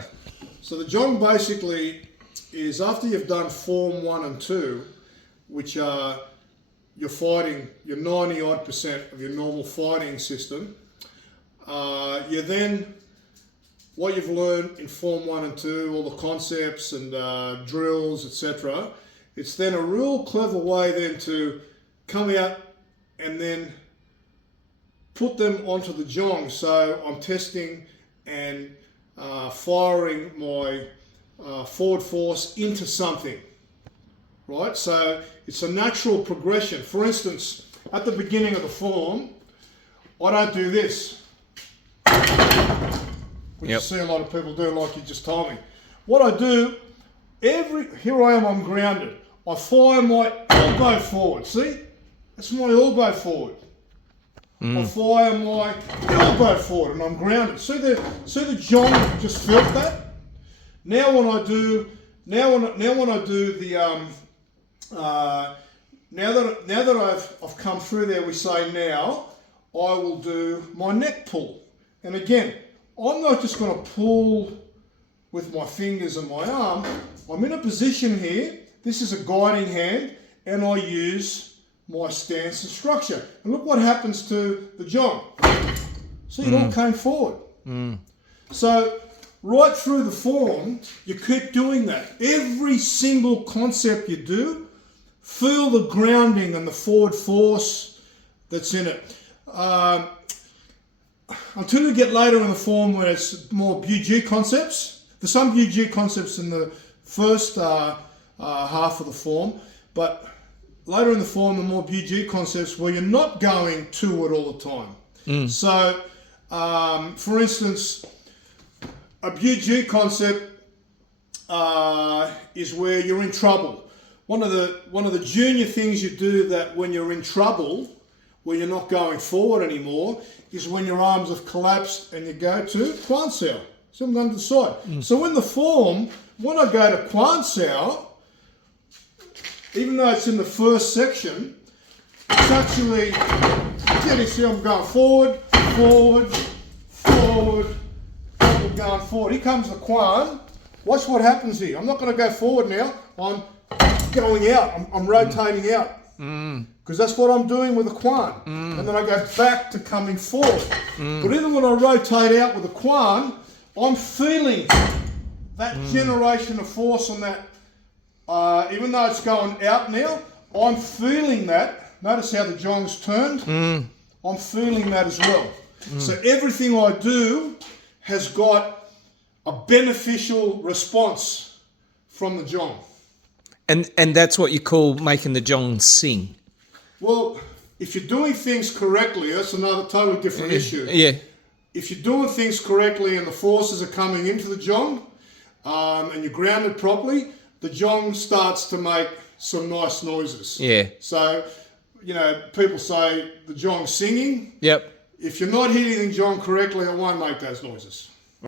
Go. So the jong basically is after you've done form 1 and 2, which are you're fighting your 90-odd% of your normal fighting system. You then, what you've learned in form 1 and 2, all the concepts and drills, etc. It's then a real clever way then to come out and then put them onto the jong. So I'm testing and firing my forward force into something, right? So it's a natural progression. For instance, at the beginning of the form, I don't do this, which you see a lot of people do, like you just told me. What I do, here I am, I'm grounded. I fire my elbow forward, see? That's my elbow forward. I fire my elbow forward and I'm grounded. See the jong just felt that? Now when I do the now that I've come through there, we say now I will do my neck pull. And again, I'm not just going to pull with my fingers and my arm. I'm in a position here. This is a guiding hand, and I use my stance and structure. And look what happens to the jong. See, it all came forward. So right through the form, you keep doing that. Every single concept you do, feel the grounding and the forward force that's in it. Until you get later in the form where it's more BG concepts. There's some BG concepts in the first half of the form, but later in the form, the more BG concepts where you're not going to it all the time. So, for instance, a BG concept is where you're in trouble. One of the junior things you do that when you're in trouble, where you're not going forward anymore, is when your arms have collapsed and you go to Quan Sao. So I'm going to the side. So in the form, when I go to Quan Sao, even though it's in the first section, it's actually, you see I'm going forward, forward, forward, I'm going forward. Here comes the Quan. Watch what happens here. I'm not going to go forward now. I'm going out. I'm rotating out. Because that's what I'm doing with the Quan. And then I go back to coming forward. But even when I rotate out with the Quan, I'm feeling that generation of force on that. Even though it's going out now, I'm feeling that. Notice how the jong's turned. I'm feeling that as well. So everything I do has got a beneficial response from the jong. And that's what you call making the jong sing. Well, if you're doing things correctly, that's another totally different issue. Yeah. If you're doing things correctly and the forces are coming into the jong, and you're grounded properly, the jong starts to make some nice noises. Yeah. So, people say the jong's singing. Yep. If you're not hitting the jong correctly, it won't make those noises.